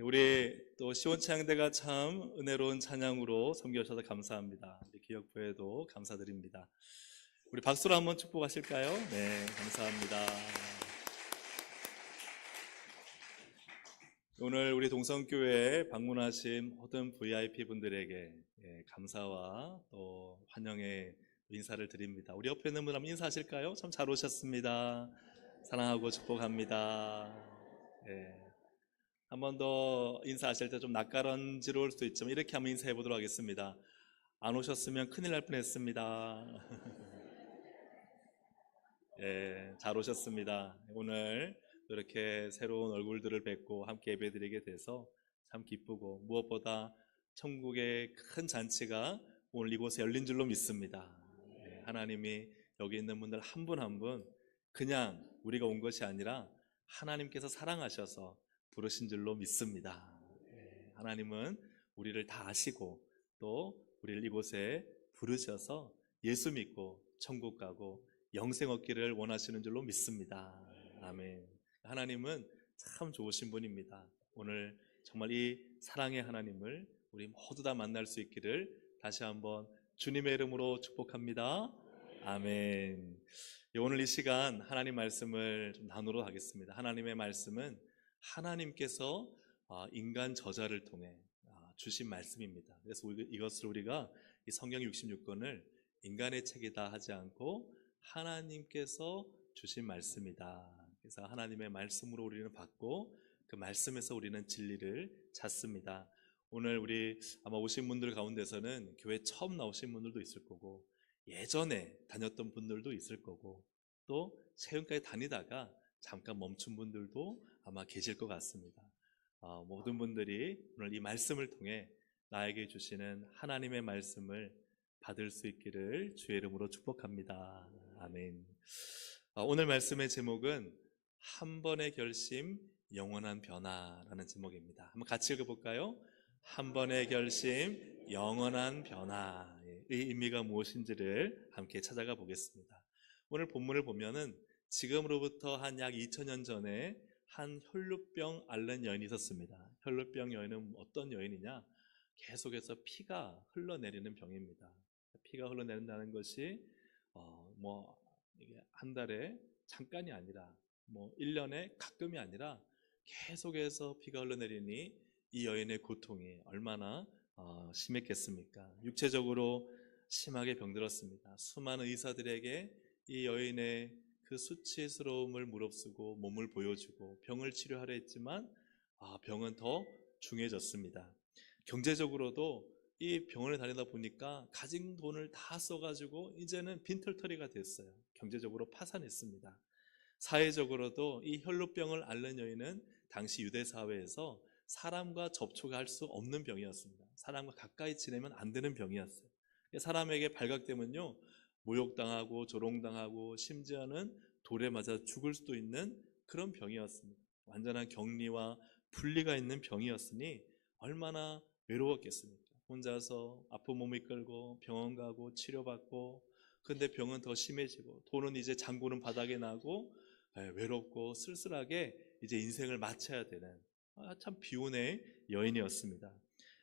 우리 또 시온찬양대가 참 은혜로운 찬양으로 섬겨주셔서 감사합니다. 우리 기억부에도 감사드립니다. 우리 박수로 한번 축복하실까요? 네, 감사합니다. 오늘 우리 동성교회에 방문하신 모든 VIP 분들에게 감사와 또 환영의 인사를 드립니다. 우리 옆에 있는 분 한번 인사하실까요? 참 잘 오셨습니다. 사랑하고 축복합니다. 한 번 더 인사하실 때 좀 낯가런지러울 수도 있지만 이렇게 한번 인사해 보도록 하겠습니다. 안 오셨으면 큰일 날 뻔했습니다. 잘 오셨습니다. 오늘 이렇게 새로운 얼굴들을 뵙고 함께 예배드리게 돼서 참 기쁘고, 무엇보다 천국의 큰 잔치가 오늘 이곳에 열린 줄로 믿습니다. 하나님이 여기 있는 분들 한 분 한 분 그냥 우리가 온 것이 아니라 하나님께서 사랑하셔서 부르신 줄로 믿습니다. 하나님은 우리를 다 아시고 또 우리를 이곳에 부르셔서 예수 믿고 천국 가고 영생 얻기를 원하시는 줄로 믿습니다. 아멘. 하나님은 참 좋으신 분입니다. 오늘 정말 이 사랑의 하나님을 우리 모두 다 만날 수 있기를 다시 한번 주님의 이름으로 축복합니다. 아멘. 오늘 이 시간 하나님 말씀을 좀 나누도록 하겠습니다. 하나님의 말씀은 하나님께서 인간 저자를 통해 주신 말씀입니다. 그래서 이것을 우리가 이 성경 66권을 인간의 책이다 하지 않고 하나님께서 주신 말씀이다. 그래서 하나님의 말씀으로 우리는 받고 그 말씀에서 우리는 진리를 찾습니다. 오늘 우리 아마 오신 분들 가운데서는 교회 처음 나오신 분들도 있을 거고, 예전에 다녔던 분들도 있을 거고, 또 최근까지 다니다가 잠깐 멈춘 분들도 아마 계실 것 같습니다. 모든 분들이 오늘 이 말씀을 통해 나에게 주시는 하나님의 말씀을 받을 수 있기를 주의 이름으로 축복합니다. 아멘. 오늘 말씀의 제목은 한 번의 결심, 영원한 변화라는 제목입니다. 한번 같이 읽어볼까요? 한 번의 결심, 영원한 변화. 이 의미가 무엇인지를 함께 찾아가 보겠습니다. 오늘 본문을 보면은 지금으로부터 한 약 2000년 전에 한 혈루병 앓는 여인이 있었습니다. 혈루병 여인은 어떤 여인이냐? 계속해서 피가 흘러내리는 병입니다. 피가 흘러내린다는 것이 이게 한 달에 잠깐이 아니라 1년에 가끔이 아니라 계속해서 피가 흘러내리니 이 여인의 고통이 얼마나 심했겠습니까? 육체적으로 심하게 병들었습니다. 수많은 의사들에게 이 여인의 그 수치스러움을 무릅쓰고 몸을 보여주고 병을 치료하려 했지만 병은 더 중해졌습니다. 경제적으로도 이 병원에 다니다 보니까 가진 돈을 다 써가지고 이제는 빈털터리가 됐어요. 경제적으로 파산했습니다. 사회적으로도 이 혈루병을 앓는 여인은 당시 유대 사회에서 사람과 접촉할 수 없는 병이었습니다. 사람과 가까이 지내면 안 되는 병이었어요. 사람에게 발각되면요, 모욕당하고 조롱당하고 심지어는 돌에 맞아 죽을 수도 있는 그런 병이었습니다. 완전한 격리와 분리가 있는 병이었으니 얼마나 외로웠겠습니까? 혼자서 아픈 몸 이끌고 병원 가고 치료받고, 근데 병은 더 심해지고 돈은 이제 잔고는 바닥에 나고 외롭고 쓸쓸하게 이제 인생을 마쳐야 되는 참 비운의 여인이었습니다.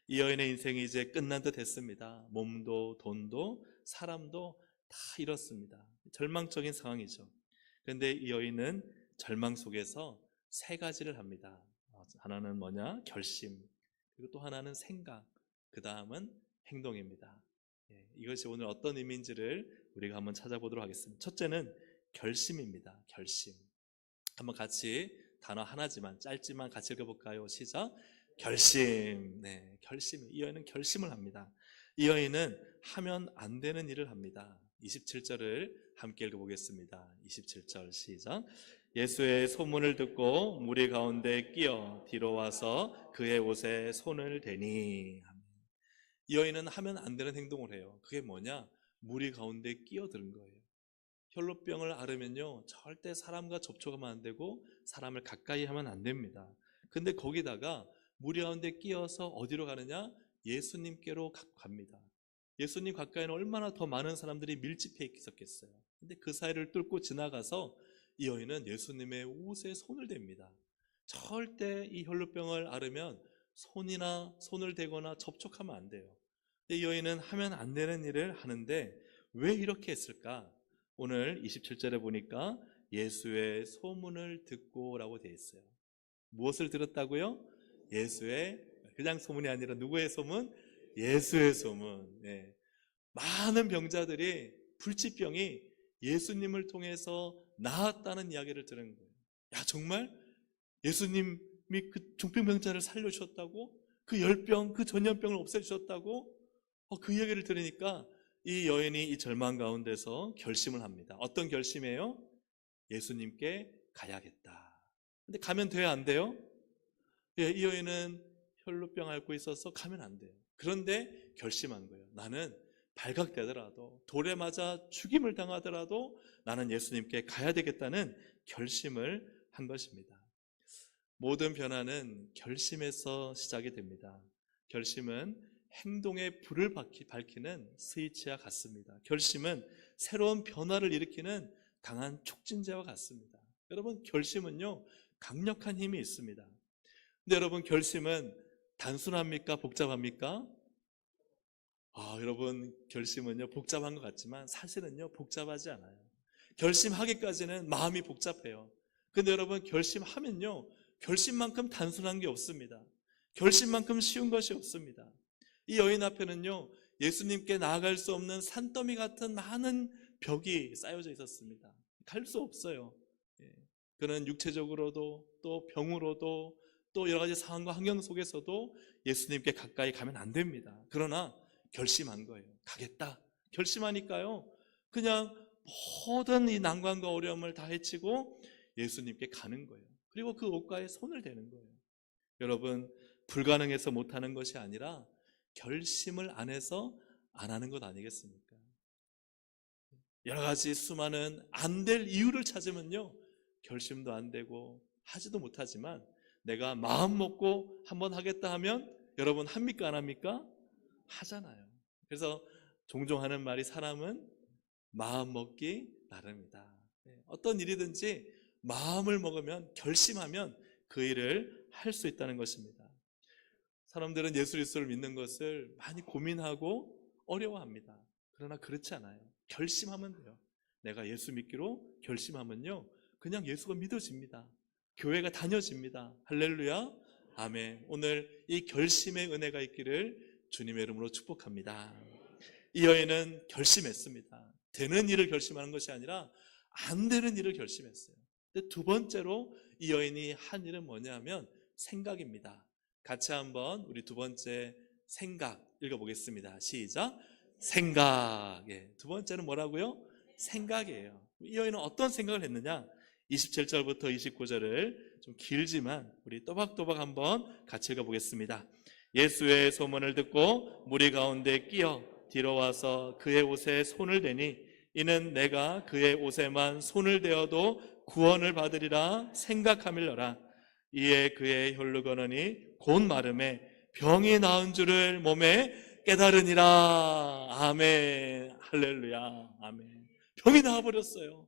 이 여인의 인생이 이제 끝난 듯 했습니다. 몸도 돈도 사람도 다 잃었습니다. 절망적인 상황이죠. 그런데 이 여인은 절망 속에서 세 가지를 합니다. 하나는 뭐냐? 결심. 그리고 또 하나는 생각. 그 다음은 행동입니다. 이것이 오늘 어떤 의미인지를 우리가 한번 찾아보도록 하겠습니다. 첫째는 결심입니다. 결심. 한번 같이 단어 하나지만 짧지만 같이 읽어볼까요? 시작. 결심. 결심. 이 여인은 결심을 합니다. 이 여인은 하면 안 되는 일을 합니다. 27절을 함께 읽어보겠습니다. 27절 시작. 예수의 소문을 듣고 무리 가운데 끼어 뒤로 와서 그의 옷에 손을 대니. 이 여인은 하면 안 되는 행동을 해요. 그게 뭐냐? 무리 가운데 끼어드는 거예요. 혈루병을 앓으면요, 절대 사람과 접촉하면 안 되고 사람을 가까이 하면 안 됩니다. 근데 거기다가 무리 가운데 끼어서 어디로 가느냐? 예수님께로 갑니다. 예수님 가까이는 얼마나 더 많은 사람들이 밀집해 있었겠어요. 근데 그 사이를 뚫고 지나가서 이 여인은 예수님의 옷에 손을 댑니다. 절대 이 혈루병을 앓으면 손을 대거나 접촉하면 안 돼요. 근데 이 여인은 하면 안 되는 일을 하는데 왜 이렇게 했을까? 오늘 27절에 보니까 예수의 소문을 듣고라고 되어 있어요. 무엇을 들었다고요? 예수의, 그냥 소문이 아니라 누구의 소문? 예수의 소문. 네. 많은 병자들이, 불치병이 예수님을 통해서 나았다는 이야기를 들은 거예요. 야, 정말 예수님이 그 중풍병자를 살려주셨다고? 그 열병, 그 전염병을 없애주셨다고? 그 이야기를 들으니까 이 여인이 이 절망 가운데서 결심을 합니다. 어떤 결심이에요? 예수님께 가야겠다. 근데 가면 돼요, 안 돼요? 예, 이 여인은 혈루병 앓고 있어서 가면 안 돼요. 그런데 결심한 거예요. 나는 발각되더라도, 돌에 맞아 죽임을 당하더라도 나는 예수님께 가야 되겠다는 결심을 한 것입니다. 모든 변화는 결심에서 시작이 됩니다. 결심은 행동의 불을 밝히는 스위치와 같습니다. 결심은 새로운 변화를 일으키는 강한 촉진제와 같습니다. 여러분, 결심은요, 강력한 힘이 있습니다. 근데 여러분, 결심은 단순합니까? 복잡합니까? 여러분, 결심은요, 복잡한 것 같지만 사실은요, 복잡하지 않아요. 결심하기까지는 마음이 복잡해요. 근데 여러분, 결심하면요, 결심만큼 단순한 게 없습니다. 결심만큼 쉬운 것이 없습니다. 이 여인 앞에는요, 예수님께 나아갈 수 없는 산더미 같은 많은 벽이 쌓여져 있었습니다. 갈 수 없어요. 예. 그는 육체적으로도 또 병으로도 또 여러 가지 상황과 환경 속에서도 예수님께 가까이 가면 안 됩니다. 그러나 결심한 거예요. 가겠다. 결심하니까요, 그냥 모든 이 난관과 어려움을 다 헤치고 예수님께 가는 거예요. 그리고 그 옷가에 손을 대는 거예요. 여러분, 불가능해서 못하는 것이 아니라 결심을 안 해서 안 하는 것 아니겠습니까? 여러 가지 수많은 안 될 이유를 찾으면요, 결심도 안 되고 하지도 못하지만 내가 마음 먹고 한번 하겠다 하면 여러분, 합니까 안 합니까? 하잖아요. 그래서 종종 하는 말이 사람은 마음 먹기 나름이다. 어떤 일이든지 마음을 먹으면, 결심하면 그 일을 할 수 있다는 것입니다. 사람들은 예수 그리스도를 믿는 것을 많이 고민하고 어려워합니다. 그러나 그렇지 않아요. 결심하면 돼요. 내가 예수 믿기로 결심하면요, 그냥 예수가 믿어집니다. 교회가 다녀집니다. 할렐루야, 아멘. 오늘 이 결심의 은혜가 있기를 주님의 이름으로 축복합니다. 이 여인은 결심했습니다. 되는 일을 결심하는 것이 아니라 안 되는 일을 결심했어요. 근데 두 번째로 이 여인이 한 일은 뭐냐면 생각입니다. 같이 한번 우리 두 번째 생각 읽어보겠습니다. 시작. 생각. 예, 두 번째는 뭐라고요? 생각이에요. 이 여인은 어떤 생각을 했느냐? 27절부터 29절을 좀 길지만 우리 또박또박 한번 같이 읽어보겠습니다. 예수의 소문을 듣고 무리 가운데 끼어 뒤로 와서 그의 옷에 손을 대니 이는 내가 그의 옷에만 손을 대어도 구원을 받으리라 생각함일러라. 이에 그의 혈루 건원이 곧 마름에 병이 나은 줄을 몸에 깨달으니라. 아멘. 할렐루야. 아멘. 병이 나아버렸어요.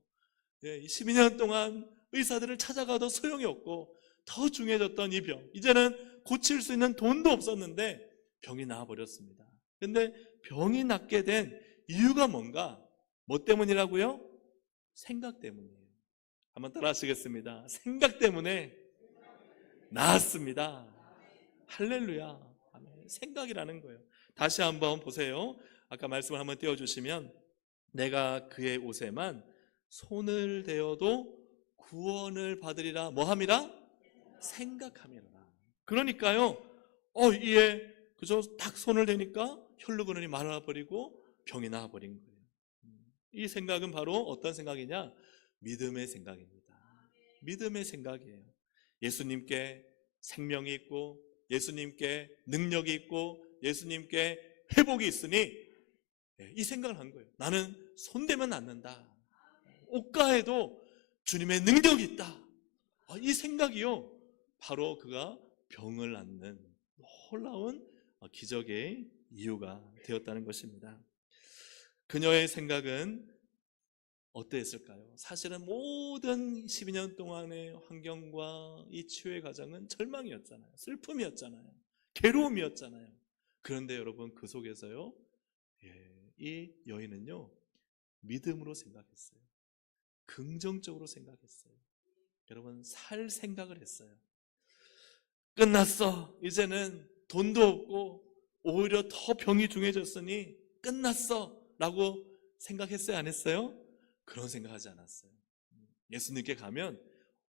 12년 동안 의사들을 찾아가도 소용이 없고 더 중해졌던 이 병, 이제는 고칠 수 있는 돈도 없었는데 병이 나아버렸습니다. 그런데 병이 낫게 된 이유가 뭔가? 뭐 때문이라고요? 생각 때문이에요. 한번 따라 하시겠습니다. 생각 때문에 나았습니다. 할렐루야. 아멘. 생각이라는 거예요. 다시 한번 보세요. 아까 말씀을 한번 띄워주시면 내가 그의 옷에만 손을 대어도 구원을 받으리라. 뭐함이라? 생각함이라. 그러니까요, 이에 그저 딱 손을 대니까 혈루근원이 말아버리고 병이 나아버린 거예요. 이 생각은 바로 어떤 생각이냐? 믿음의 생각입니다. 믿음의 생각이에요. 예수님께 생명이 있고 예수님께 능력이 있고 예수님께 회복이 있으니 이 생각을 한 거예요. 나는 손대면 낫는다. 옷가에도 주님의 능력이 있다. 이 생각이요, 바로 그가 병을 낫는 놀라운 기적의 이유가 되었다는 것입니다. 그녀의 생각은 어떠했을까요? 사실은 모든 12년 동안의 환경과 이 치유의 과정은 절망이었잖아요. 슬픔이었잖아요. 괴로움이었잖아요. 그런데 여러분 그 속에서요, 이 여인은요, 믿음으로 생각했어요. 긍정적으로 생각했어요. 여러분 살 생각을 했어요. 끝났어. 이제는 돈도 없고 오히려 더 병이 중해졌으니 끝났어 라고 생각했어요? 안 했어요? 그런 생각하지 않았어요. 예수님께 가면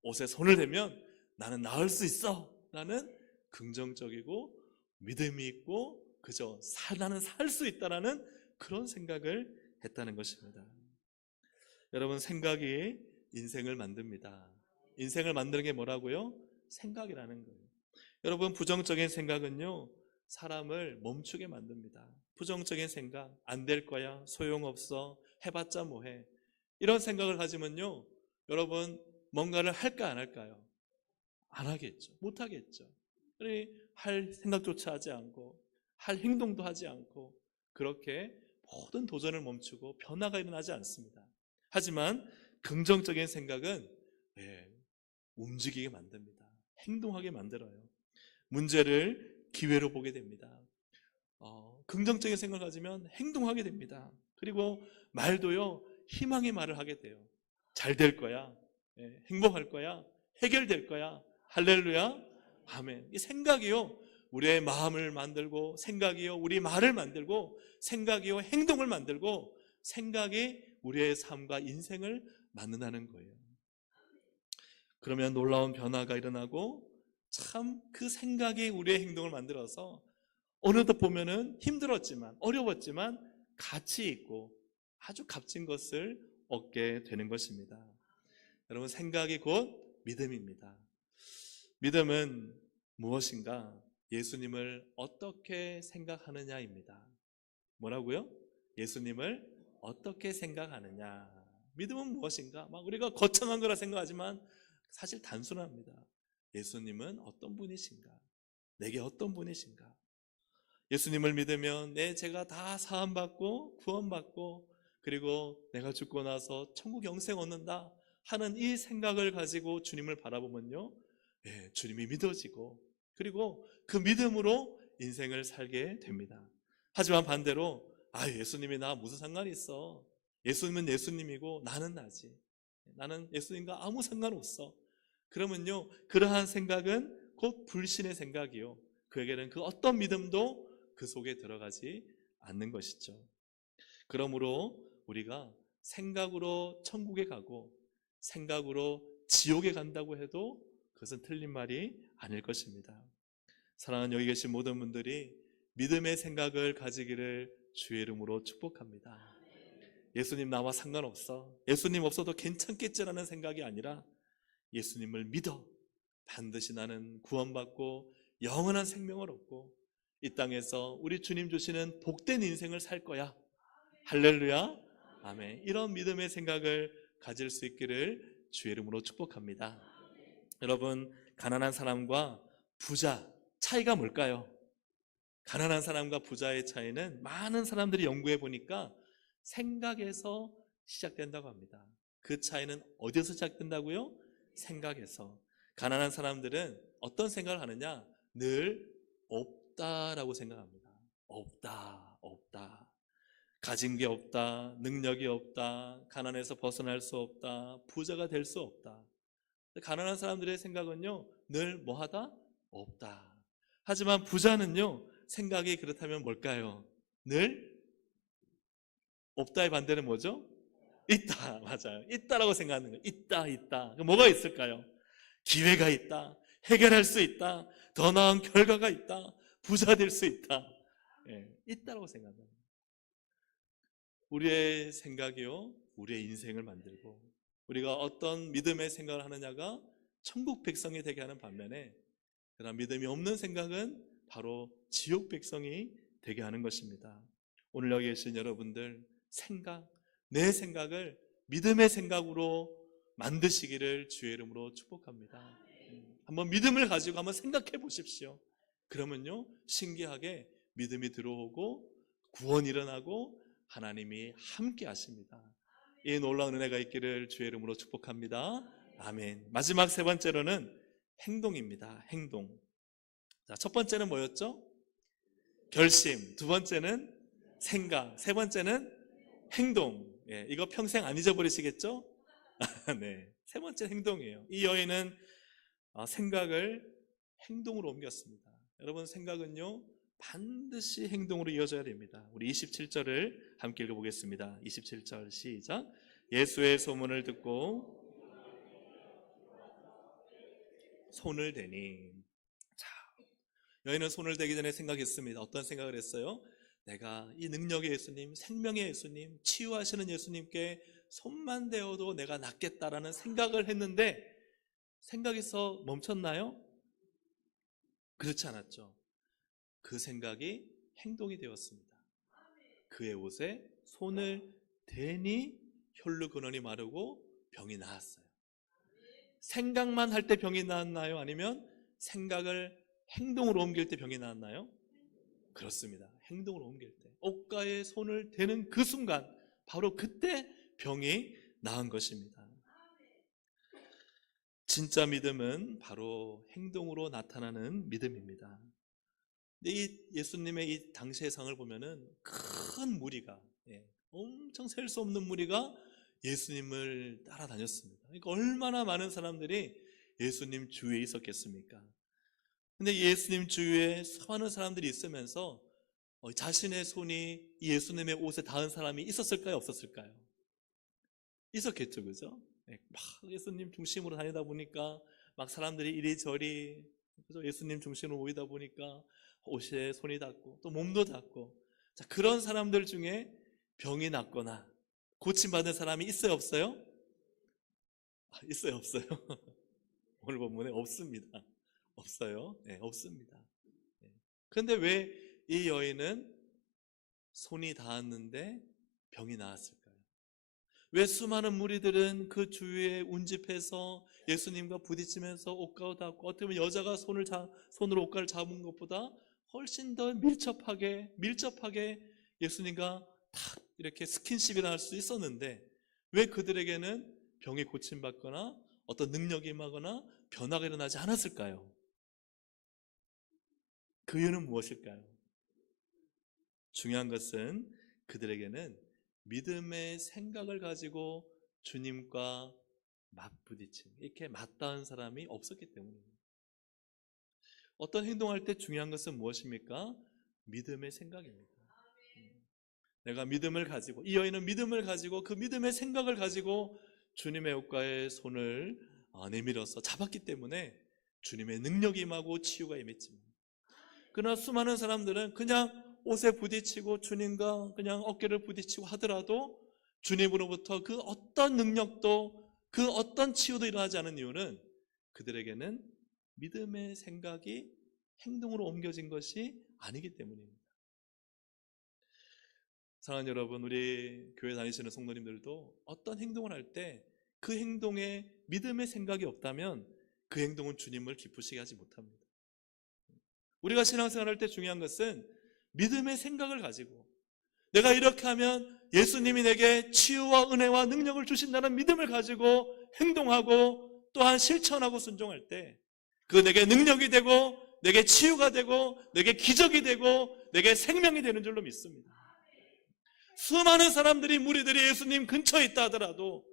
옷에 손을 대면 나는 나을 수 있어 라는 긍정적이고 믿음이 있고 그저 나는 살 수 있다라는 그런 생각을 했다는 것입니다. 여러분 생각이 인생을 만듭니다. 인생을 만드는 게 뭐라고요? 생각이라는 거예요. 여러분 부정적인 생각은요 사람을 멈추게 만듭니다. 부정적인 생각, 안 될 거야, 소용없어, 해봤자 뭐해, 이런 생각을 가지면요 여러분 뭔가를 할까 안 할까요? 안 하겠죠. 못 하겠죠. 할 생각조차 하지 않고 할 행동도 하지 않고 그렇게 모든 도전을 멈추고 변화가 일어나지 않습니다. 하지만 긍정적인 생각은 움직이게 만듭니다. 행동하게 만들어요. 문제를 기회로 보게 됩니다. 긍정적인 생각을 가지면 행동하게 됩니다. 그리고 말도요 희망의 말을 하게 돼요. 잘 될 거야, 행복할 거야, 해결될 거야, 할렐루야, 아멘. 이 생각이요 우리의 마음을 만들고, 생각이요 우리 말을 만들고, 생각이요 행동을 만들고, 생각이 우리의 삶과 인생을 만든다는 거예요. 그러면 놀라운 변화가 일어나고 참 그 생각이 우리의 행동을 만들어서 어느덧 보면은 힘들었지만 어려웠지만 가치 있고 아주 값진 것을 얻게 되는 것입니다. 여러분 생각이 곧 믿음입니다. 믿음은 무엇인가? 예수님을 어떻게 생각하느냐입니다. 뭐라고요? 예수님을 어떻게 생각하느냐. 믿음은 무엇인가? 막 우리가 거창한 거라 생각하지만 사실 단순합니다. 예수님은 어떤 분이신가? 내게 어떤 분이신가? 예수님을 믿으면 내 죄가 다 사함받고 구원받고 그리고 내가 죽고 나서 천국 영생 얻는다 하는 이 생각을 가지고 주님을 바라보면요, 주님이 믿어지고 그리고 그 믿음으로 인생을 살게 됩니다. 하지만 반대로 예수님이 나 무슨 상관이 있어? 예수님은 예수님이고 나는 나지. 나는 예수님과 아무 상관없어. 그러면요 그러한 생각은 곧 불신의 생각이요, 그에게는 그 어떤 믿음도 그 속에 들어가지 않는 것이죠. 그러므로 우리가 생각으로 천국에 가고 생각으로 지옥에 간다고 해도 그것은 틀린 말이 아닐 것입니다. 사랑하는 여기 계신 모든 분들이 믿음의 생각을 가지기를 주의 이름으로 축복합니다. 예수님 나와 상관없어, 예수님 없어도 괜찮겠지라는 생각이 아니라 예수님을 믿어 반드시 나는 구원받고 영원한 생명을 얻고 이 땅에서 우리 주님 주시는 복된 인생을 살 거야. 할렐루야, 아멘. 이런 믿음의 생각을 가질 수 있기를 주의 이름으로 축복합니다. 여러분 가난한 사람과 부자 차이가 뭘까요? 가난한 사람과 부자의 차이는 많은 사람들이 연구해 보니까 생각에서 시작된다고 합니다. 그 차이는 어디서 시작된다고요? 생각에서. 가난한 사람들은 어떤 생각을 하느냐? 늘 없다라고 생각합니다. 없다. 가진 게 없다, 능력이 없다, 가난에서 벗어날 수 없다, 부자가 될 수 없다. 가난한 사람들의 생각은요 늘 뭐하다? 없다. 하지만 부자는요 생각이 그렇다면 뭘까요? 늘 없다의 반대는 뭐죠? 있다. 맞아요. 있다라고 생각하는 거예요. 있다. 뭐가 있을까요? 기회가 있다, 해결할 수 있다, 더 나은 결과가 있다, 부자 될 수 있다. 있다라고 생각합니다. 우리의 생각이요 우리의 인생을 만들고 우리가 어떤 믿음의 생각을 하느냐가 천국 백성이 되게 하는 반면에 그러나 믿음이 없는 생각은 바로 지옥 백성이 되게 하는 것입니다. 오늘 여기 계신 여러분들 내 생각을 믿음의 생각으로 만드시기를 주의 이름으로 축복합니다. 한번 믿음을 가지고 한번 생각해 보십시오. 그러면요 신기하게 믿음이 들어오고 구원이 일어나고 하나님이 함께 하십니다. 이 놀라운 은혜가 있기를 주의 이름으로 축복합니다. 아멘. 마지막 세 번째로는 행동입니다. 행동. 자, 첫 번째는 뭐였죠? 결심. 두 번째는 생각. 세 번째는 행동. 예, 이거 평생 안 잊어버리시겠죠? 네. 세 번째 행동이에요. 이 여인은 생각을 행동으로 옮겼습니다. 여러분, 생각은요, 반드시 행동으로 이어져야 됩니다. 우리 27절을 함께 읽어보겠습니다. 27절 시작. 예수의 소문을 듣고 손을 대니. 자, 여인은 손을 대기 전에 생각했습니다. 어떤 생각을 했어요? 내가 이 능력의 예수님, 생명의 예수님, 치유하시는 예수님께 손만 대어도 내가 낫겠다라는 생각을 했는데, 생각에서 멈췄나요? 그렇지 않았죠. 그 생각이 행동이 되었습니다. 그의 옷에 손을 대니 혈루 근원이 마르고 병이 나았어요. 생각만 할 때 병이 나았나요? 아니면 생각을 행동으로 옮길 때 병이 나았나요? 그렇습니다. 행동으로 옮길 때, 옷가에 손을 대는 그 순간, 바로 그때 병이 나은 것입니다. 진짜 믿음은 바로 행동으로 나타나는 믿음입니다. 근데 이 예수님의 이 당시의 상을 보면은 큰 무리가, 엄청 셀 수 없는 무리가 예수님을 따라다녔습니다. 그러니까 얼마나 많은 사람들이 예수님 주위에 있었겠습니까? 근데 예수님 주위에 수많은 사람들이 있으면서 자신의 손이 이 예수님의 옷에 닿은 사람이 있었을까요? 없었을까요? 있었겠죠, 그죠? 막 예수님 중심으로 다니다 보니까 막 사람들이 이리저리, 그죠? 예수님 중심으로 모이다 보니까 옷에 손이 닿고 또 몸도 닿고, 자, 그런 사람들 중에 병이 났거나 고침받은 사람이 있어요, 없어요? 있어요, 없어요? 오늘 본문에 없습니다. 없어요. 네, 없습니다. 그런데 왜 이 여인은 손이 닿았는데 병이 나았을까요? 왜 수많은 무리들은 그 주위에 운집해서 예수님과 부딪히면서 옷가를 닿고, 어떻게 보면 여자가 손으로 옷가를 잡은 것보다 훨씬 더 밀접하게 예수님과 탁 이렇게 스킨십이나 할 수 있었는데, 왜 그들에게는 병이 고침받거나 어떤 능력이 임하거나 변화가 일어나지 않았을까요? 그 이유는 무엇일까요? 중요한 것은 그들에게는 믿음의 생각을 가지고 주님과 맞부딪힌, 이렇게 맞닿은 사람이 없었기 때문입니다. 어떤 행동할 때 중요한 것은 무엇입니까? 믿음의 생각입니다. 내가 믿음을 가지고, 이 여인은 믿음을 가지고 그 믿음의 생각을 가지고 주님의 옷가에 손을 내밀어서 잡았기 때문에 주님의 능력이 임하고 치유가 임했지만, 그러나 수많은 사람들은 그냥 옷에 부딪히고 주님과 그냥 어깨를 부딪히고 하더라도 주님으로부터 그 어떤 능력도, 그 어떤 치유도 일어나지 않은 이유는 그들에게는 믿음의 생각이 행동으로 옮겨진 것이 아니기 때문입니다. 사랑하는 여러분, 우리 교회 다니시는 성도님들도 어떤 행동을 할 때 그 행동에 믿음의 생각이 없다면 그 행동은 주님을 기쁘시게 하지 못합니다. 우리가 신앙생활할 때 중요한 것은 믿음의 생각을 가지고, 내가 이렇게 하면 예수님이 내게 치유와 은혜와 능력을 주신다는 믿음을 가지고 행동하고 또한 실천하고 순종할 때, 그 내게 능력이 되고 내게 치유가 되고 내게 기적이 되고 내게 생명이 되는 줄로 믿습니다. 수많은 사람들이, 무리들이 예수님 근처에 있다 하더라도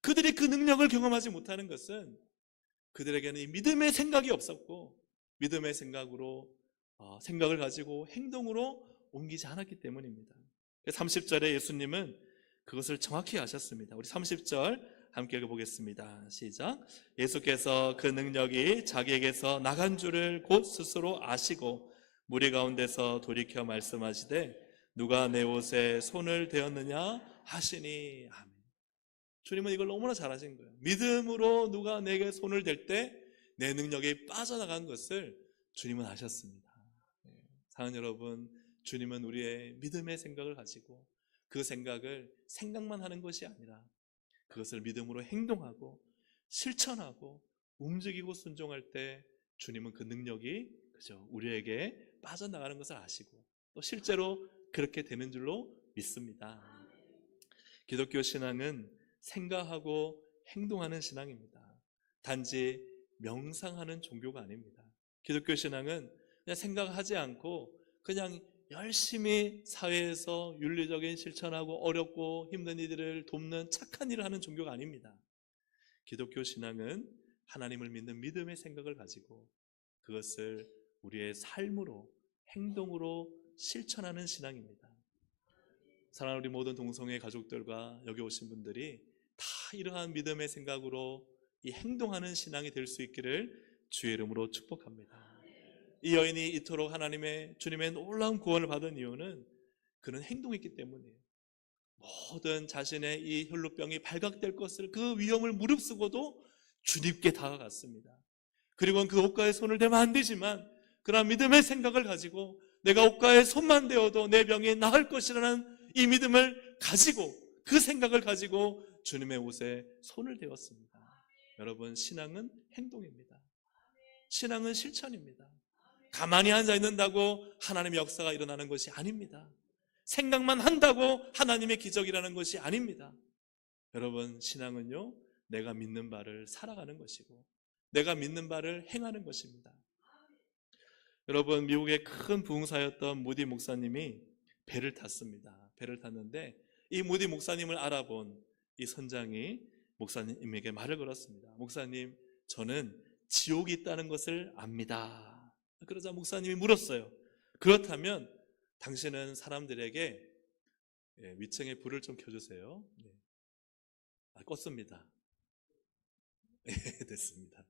그들이 그 능력을 경험하지 못하는 것은 그들에게는 이 믿음의 생각이 없었고, 믿음의 생각을 가지고 행동으로 옮기지 않았기 때문입니다. 30절에 예수님은 그것을 정확히 아셨습니다. 우리 30절 함께 읽어보겠습니다. 시작. 예수께서 그 능력이 자기에게서 나간 줄을 곧 스스로 아시고 무리 가운데서 돌이켜 말씀하시되 누가 내 옷에 손을 대었느냐 하시니. 아멘. 주님은 이걸 너무나 잘하신 거예요. 믿음으로 누가 내게 손을 댈 때 내 능력이 빠져나간 것을 주님은 아셨습니다. 사랑하는 여러분, 주님은 우리의 믿음의 생각을 가지고 그 생각을 생각만 하는 것이 아니라 그것을 믿음으로 행동하고 실천하고 움직이고 순종할 때 주님은 그 능력이 우리에게 빠져나가는 것을 아시고 또 실제로 그렇게 되는 줄로 믿습니다. 기독교 신앙은 생각하고 행동하는 신앙입니다. 단지 명상하는 종교가 아닙니다. 기독교 신앙은 그냥 생각하지 않고 그냥 열심히 사회에서 윤리적인 실천하고 어렵고 힘든 이들을 돕는 착한 일을 하는 종교가 아닙니다. 기독교 신앙은 하나님을 믿는 믿음의 생각을 가지고 그것을 우리의 삶으로, 행동으로 실천하는 신앙입니다. 사랑하는 우리 모든 동성애 가족들과 여기 오신 분들이 다 이러한 믿음의 생각으로 이 행동하는 신앙이 될 수 있기를 주의 이름으로 축복합니다. 이 여인이 이토록 주님의 놀라운 구원을 받은 이유는 그는 행동했기 때문이에요. 모든 자신의 이 혈루병이 발각될 것을 그 위험을 무릅쓰고도 주님께 다가갔습니다. 그리고 그 옷가에 손을 대면 안 되지만 그러나 믿음의 생각을 가지고 내가 옷가에 손만 대어도 내 병이 나을 것이라는 이 믿음을 가지고 그 생각을 가지고 주님의 옷에 손을 대었습니다. 여러분, 신앙은 행동입니다. 신앙은 실천입니다. 가만히 앉아 있는다고 하나님의 역사가 일어나는 것이 아닙니다. 생각만 한다고 하나님의 기적이라는 것이 아닙니다. 여러분, 신앙은요, 내가 믿는 바를 살아가는 것이고 내가 믿는 바를 행하는 것입니다. 여러분, 미국의 큰 부흥사였던 무디 목사님이 배를 탔습니다. 배를 탔는데 이 무디 목사님을 알아본 이 선장이 목사님에게 말을 걸었습니다. 목사님, 저는 지옥이 있다는 것을 압니다. 그러자 목사님이 물었어요. 그렇다면 당신은 사람들에게 위층에 불을 좀 켜주세요. 껐습니다. 됐습니다.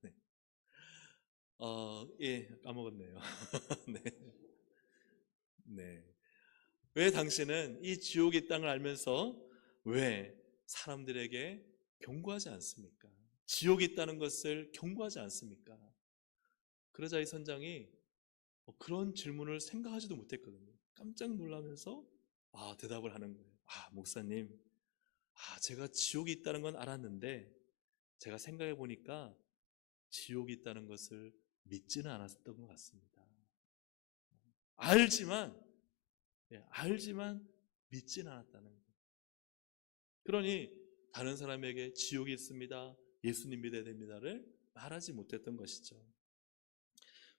네. 까먹었네요. 네. 네. 왜 당신은 이 지옥의 땅을 알면서 왜 사람들에게 경고하지 않습니까? 지옥이 있다는 것을 경고하지 않습니까? 그러자 이 선장이 그런 질문을 생각하지도 못했거든요. 깜짝 놀라면서 대답을 하는 거예요. 목사님, 제가 지옥이 있다는 건 알았는데 제가 생각해 보니까 지옥이 있다는 것을 믿지는 않았던 것 같습니다. 알지만 믿지는 않았다는 거예요. 그러니 다른 사람에게 지옥이 있습니다, 예수님 믿어야 됩니다를 말하지 못했던 것이죠.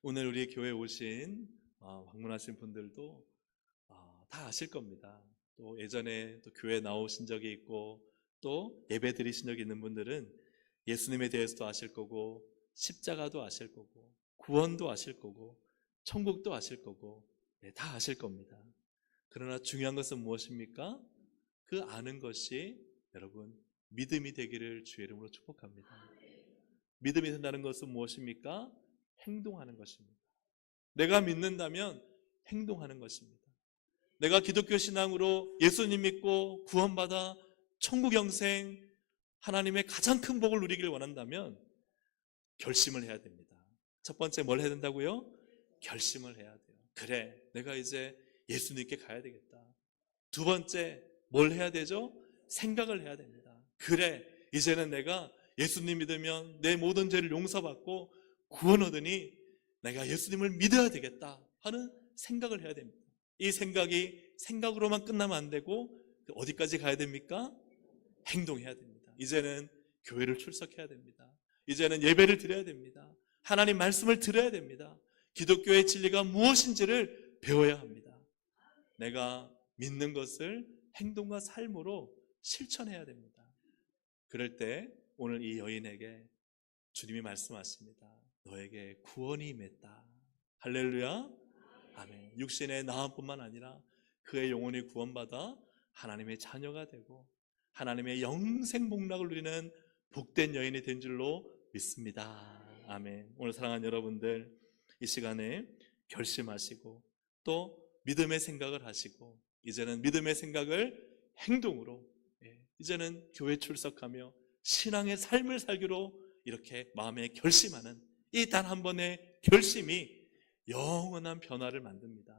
오늘 우리 교회에 오신 방문하신 분들도 다 아실 겁니다. 또 예전에 또 교회에 나오신 적이 있고 또 예배 드리신 적이 있는 분들은 예수님에 대해서도 아실 거고 십자가도 아실 거고 구원도 아실 거고 천국도 아실 거고 다 아실 겁니다. 그러나 중요한 것은 무엇입니까? 그 아는 것이 여러분 믿음이 되기를 주의 이름으로 축복합니다. 믿음이 된다는 것은 무엇입니까? 행동하는 것입니다. 내가 믿는다면 행동하는 것입니다. 내가 기독교 신앙으로 예수님 믿고 구원받아 천국 영생 하나님의 가장 큰 복을 누리기를 원한다면 결심을 해야 됩니다. 첫 번째 뭘 해야 된다고요? 결심을 해야 돼요. 그래, 내가 이제 예수님께 가야 되겠다. 두 번째 뭘 해야 되죠? 생각을 해야 됩니다. 그래, 이제는 내가 예수님 믿으면 내 모든 죄를 용서받고 구원 얻으니 내가 예수님을 믿어야 되겠다 하는 생각을 해야 됩니다. 이 생각이 생각으로만 끝나면 안 되고 어디까지 가야 됩니까? 행동해야 됩니다. 이제는 교회를 출석해야 됩니다. 이제는 예배를 드려야 됩니다. 하나님 말씀을 들어야 됩니다. 기독교의 진리가 무엇인지를 배워야 합니다. 내가 믿는 것을 행동과 삶으로 실천해야 됩니다. 그럴 때 오늘 이 여인에게 주님이 말씀하십니다. 너에게 구원이 임했다. 할렐루야. 아멘. 육신의 나음뿐만 아니라 그의 영혼이 구원받아 하나님의 자녀가 되고 하나님의 영생 복락을 누리는 복된 여인이 된 줄로 믿습니다. 아멘. 오늘 사랑하는 여러분들, 이 시간에 결심하시고 또 믿음의 생각을 하시고 이제는 믿음의 생각을 행동으로 이제는 교회 출석하며 신앙의 삶을 살기로 이렇게 마음에 결심하는 이 단 한 번의 결심이 영원한 변화를 만듭니다.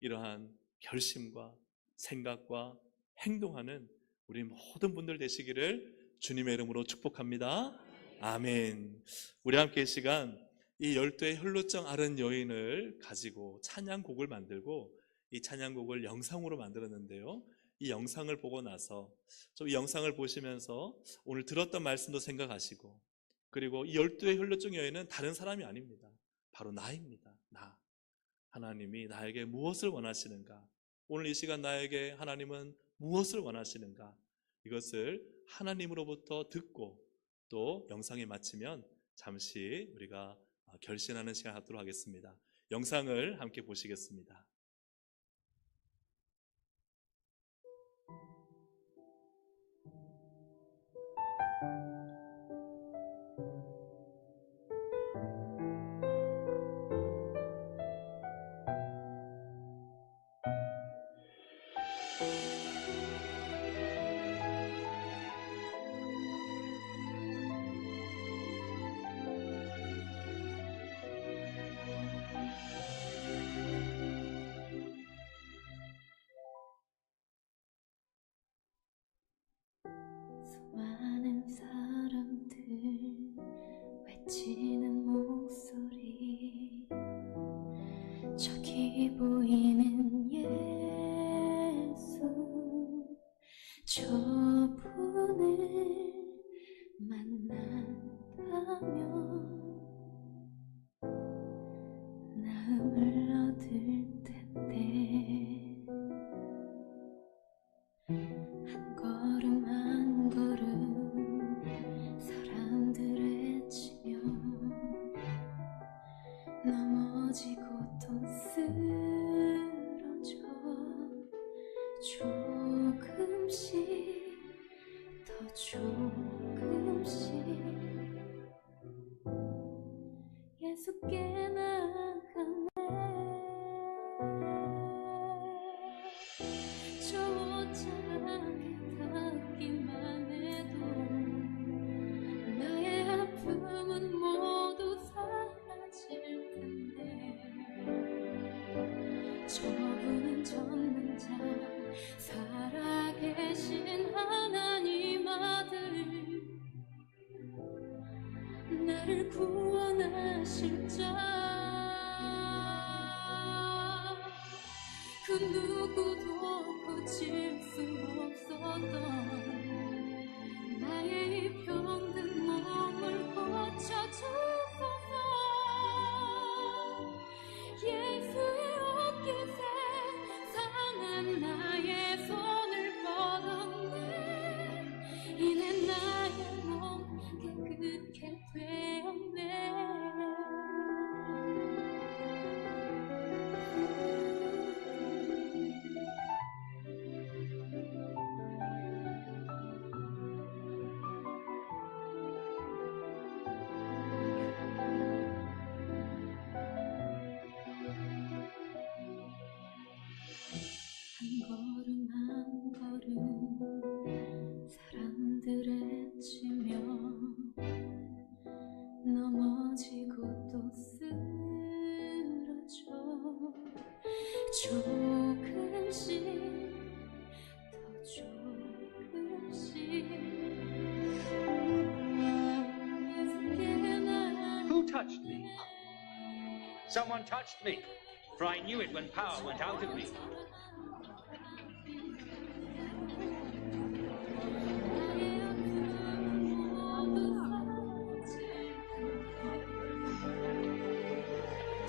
이러한 결심과 생각과 행동하는 우리 모든 분들 되시기를 주님의 이름으로 축복합니다. 아멘. 우리 함께 이 시간 이 12의 혈루증 앓은 여인을 가지고 찬양곡을 만들고 이 찬양곡을 영상으로 만들었는데요. 이 영상을 보고 나서 좀 이 영상을 보시면서 오늘 들었던 말씀도 생각하시고, 그리고 이 12의 혈루증 여인은 다른 사람이 아닙니다. 바로 나입니다. 나. 하나님이 나에게 무엇을 원하시는가? 오늘 이 시간 나에게 하나님은 무엇을 원하시는가? 이것을 하나님으로부터 듣고 또 영상에 마치면 잠시 우리가 결신하는 시간 갖도록 하겠습니다. 영상을 함께 보시겠습니다. 수많은 사람들 외치는 목소리, 저기 보이는 예수, 저분을 만난다면 나음을 얻을 텐데, 한 걸음 한 걸음 사람들에 치며 넘어지고 또 쓰러져 조금씩 더 조금씩 예수께 나아가네. 저 옷자락에 닿기만 해도 나의 아픔은 모두 사라질 텐데, 저분은 전능자 살아계신 하나님 아들, 나를 구원하실 자, 그 누구도 고칠 수 없었던 나의 이 병든 몸을 고쳐주소서. 예수의 옷깃에 상한 나의 손을 뻗었네. 이내 나의 몸 깨끗게 되었네. 한 걸음 한 걸음 사람들에 치며 넘어지고 또 쓰러져 조금씩 더 조금씩 예수께 나아가네. Who touched me? Someone touched me, for I knew it when power went out of me.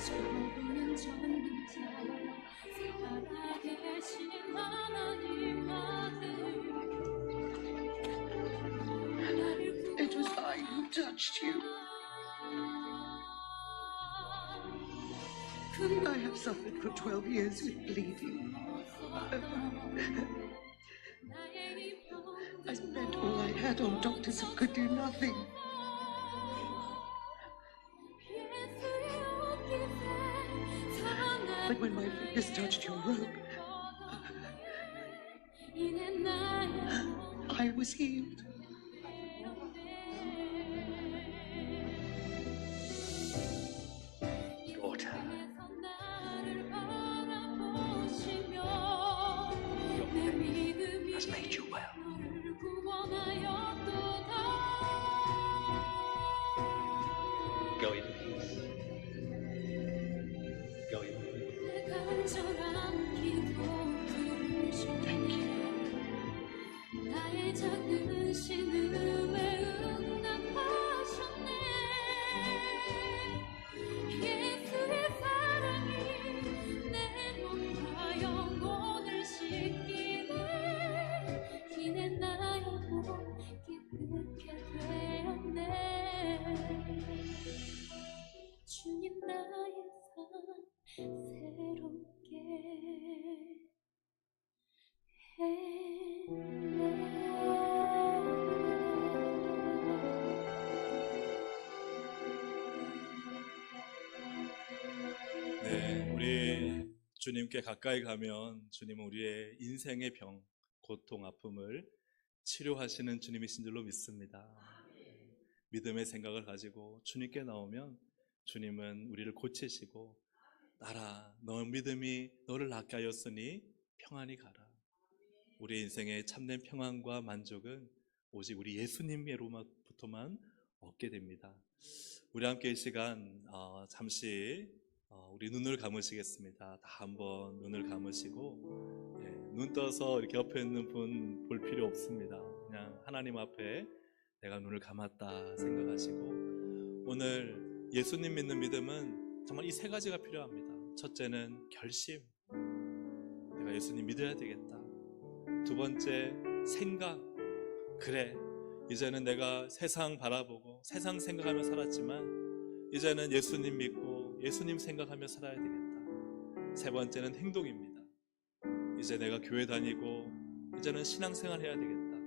저분은 전능자 살아계신 하나님 아들, 나를 It was I who touched you. I have suffered for 12 years with bleeding. I spent all I had on doctors who could do nothing. But when my fingers touched your robe, I was healed. Daughter, has made you well. Go in peace. Go in peace. Thank you. 주님께 가까이 가면 주님은 우리의 인생의 병, 고통, 아픔을 치료하시는 주님이신 줄로 믿습니다. 믿음의 생각을 가지고 주님께 나오면 주님은 우리를 고치시고, 나라 너 믿음이 너를 낫게 하였으니 평안히 가라. 우리 인생의 참된 평안과 만족은 오직 우리 예수님으로부터만 얻게 됩니다. 우리 함께 이 시간 잠시 우리 눈을 감으시겠습니다. 다 한번 눈을 감으시고, 눈 떠서 이렇게 옆에 있는 분 볼 필요 없습니다. 그냥 하나님 앞에 내가 눈을 감았다 생각하시고, 오늘 예수님 믿는 믿음은 정말 이 세 가지가 필요합니다. 첫째는 결심, 내가 예수님 믿어야 되겠다. 두 번째, 생각, 그래 이제는 내가 세상 바라보고 세상 생각하며 살았지만 이제는 예수님 믿고 예수님 생각하며 살아야 되겠다. 세 번째는 행동입니다. 이제 내가 교회 다니고 이제는 신앙생활 해야 되겠다.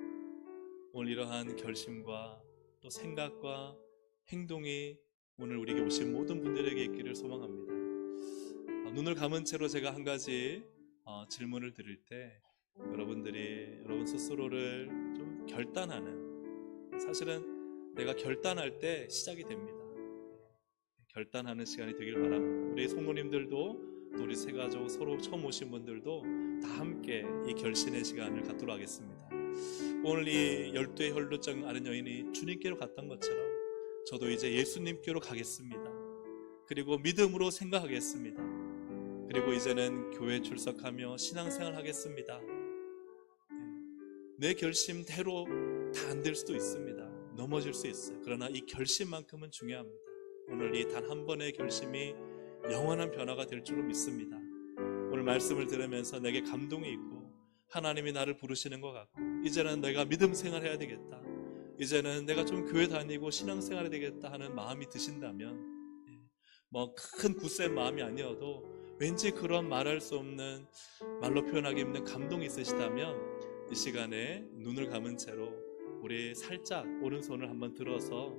오늘 이러한 결심과 또 생각과 행동이 오늘 우리에게 오신 모든 분들에게 있기를 소망합니다. 눈을 감은 채로 제가 한 가지 질문을 드릴 때 여러분들이 여러분 스스로를 좀 결단하는, 사실은 내가 결단할 때 시작이 됩니다. 결단하는 시간이 되길 바랍니다. 우리 성도님들도 또 우리 세 가족 서로 처음 오신 분들도 다 함께 이 결신의 시간을 갖도록 하겠습니다. 오늘 이 12의 혈루증 앓은 여인이 주님께로 갔던 것처럼 저도 이제 예수님께로 가겠습니다. 그리고 믿음으로 생각하겠습니다. 그리고 이제는 교회 출석하며 신앙생활 하겠습니다. 내 결심대로 다 안 될 수도 있습니다. 넘어질 수 있어요. 그러나 이 결심만큼은 중요합니다. 오늘 이 단 한 번의 결심이 영원한 변화가 될 줄로 믿습니다. 오늘 말씀을 들으면서 내게 감동이 있고 하나님이 나를 부르시는 것 같고, 이제는 내가 믿음 생활해야 되겠다, 이제는 내가 좀 교회 다니고 신앙생활해야 되겠다 하는 마음이 드신다면, 뭐 큰 굳센 마음이 아니어도 왠지 그런 말할 수 없는, 말로 표현하기 힘든 감동이 있으시다면 이 시간에 눈을 감은 채로 우리 살짝 오른손을 한번 들어서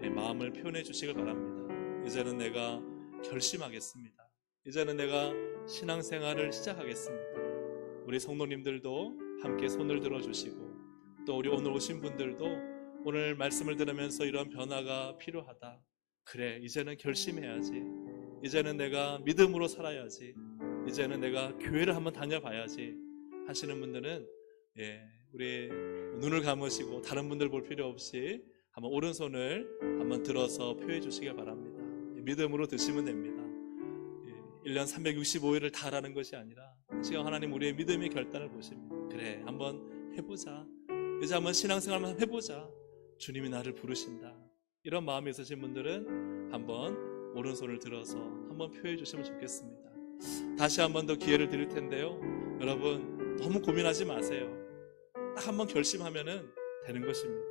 마음을 표현해 주시길 바랍니다. 이제는 내가 결심하겠습니다. 이제는 내가 신앙생활을 시작하겠습니다. 우리 성도님들도 함께 손을 들어주시고, 또 우리 오늘 오신 분들도 오늘 말씀을 들으면서 이런 변화가 필요하다, 그래 이제는 결심해야지, 이제는 내가 믿음으로 살아야지, 이제는 내가 교회를 한번 다녀봐야지 하시는 분들은 우리 눈을 감으시고 다른 분들 볼 필요 없이 한번 오른손을 한번 들어서 표해 주시길 바랍니다. 믿음으로 드시면 됩니다. 1년 365일을 다 하라는 것이 아니라 지금 하나님 우리의 믿음의 결단을 보십니다. 그래 한번 해보자, 이제 한번 신앙생활 한번 해보자, 주님이 나를 부르신다, 이런 마음이 있으신 분들은 한번 오른손을 들어서 한번 표해 주시면 좋겠습니다. 다시 한번 더 기회를 드릴 텐데요, 여러분 너무 고민하지 마세요. 딱 한번 결심하면은 되는 것입니다.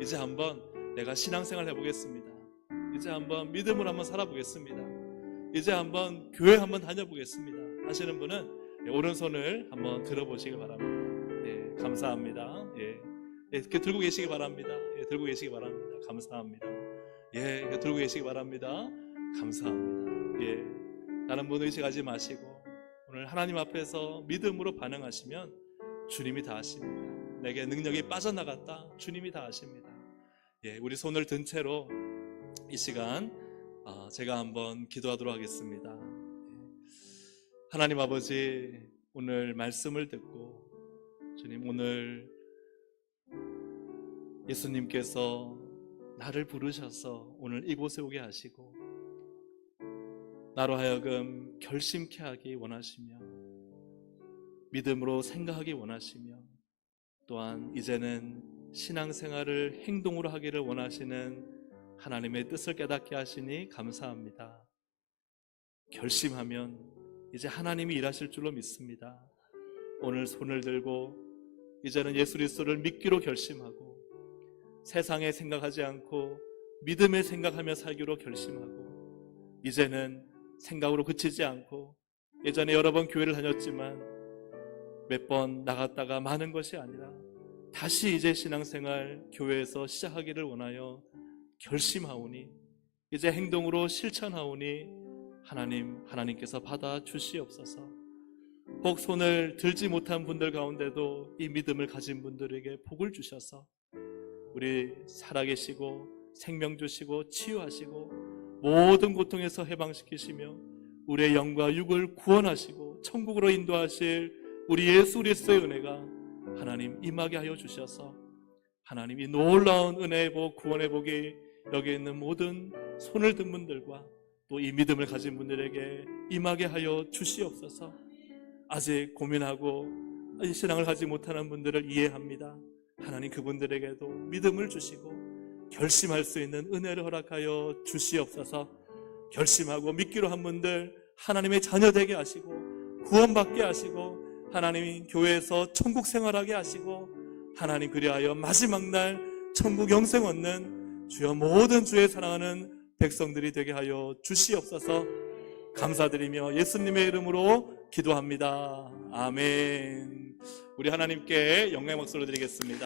이제 한번 내가 신앙생활 해보겠습니다. 이제 한번 믿음을 한번 살아보겠습니다. 이제 한번 교회 한번 다녀보겠습니다 하시는 분은 오른손을 한번 들어보시기 바랍니다. 감사합니다. 이렇게 들고 계시기 바랍니다. 들고 계시기 바랍니다. 감사합니다. 들고 계시기 바랍니다. 감사합니다. 다른 분 의식하지 마시고 오늘 하나님 앞에서 믿음으로 반응하시면 주님이 다 하십니다. 내게 능력이 빠져나갔다, 주님이 다 하십니다. 우리 손을 든 채로 이 시간 제가 한번 기도하도록 하겠습니다. 하나님 아버지, 오늘 말씀을 듣고 주님, 오늘 예수님께서 나를 부르셔서 오늘 이곳에 오게 하시고 나로 하여금 결심케 하기 원하시며 믿음으로 생각하기 원하시며 또한 이제는 신앙생활을 행동으로 하기를 원하시는 하나님의 뜻을 깨닫게 하시니 감사합니다. 결심하면 이제 하나님이 일하실 줄로 믿습니다. 오늘 손을 들고 이제는 예수 그리스도를 믿기로 결심하고 세상에 생각하지 않고 믿음에 생각하며 살기로 결심하고, 이제는 생각으로 그치지 않고 예전에 여러 번 교회를 다녔지만 몇 번 나갔다가 마는 것이 아니라 다시 이제 신앙생활 교회에서 시작하기를 원하여 결심하오니, 이제 행동으로 실천하오니 하나님께서 받아 주시옵소서. 혹 손을 들지 못한 분들 가운데도 이 믿음을 가진 분들에게 복을 주셔서 우리 살아계시고 생명 주시고 치유하시고 모든 고통에서 해방시키시며 우리의 영과 육을 구원하시고 천국으로 인도하실 우리 예수 그리스도의 은혜가 하나님 임하게 하여 주셔서 하나님 이 놀라운 은혜의 복, 구원의 복이 여기 있는 모든 손을 든 분들과 또 이 믿음을 가진 분들에게 임하게 하여 주시옵소서. 아직 고민하고 이 신앙을 가지 못하는 분들을 이해합니다. 하나님 그분들에게도 믿음을 주시고 결심할 수 있는 은혜를 허락하여 주시옵소서. 결심하고 믿기로 한 분들 하나님의 자녀 되게 하시고 구원받게 하시고 하나님이 교회에서 천국 생활하게 하시고 하나님 그리하여 마지막 날 천국 영생 얻는 주여 모든 주의 사랑하는 백성들이 되게 하여 주시옵소서. 감사드리며 예수님의 이름으로 기도합니다. 아멘. 우리 하나님께 영광의 목소리를 드리겠습니다.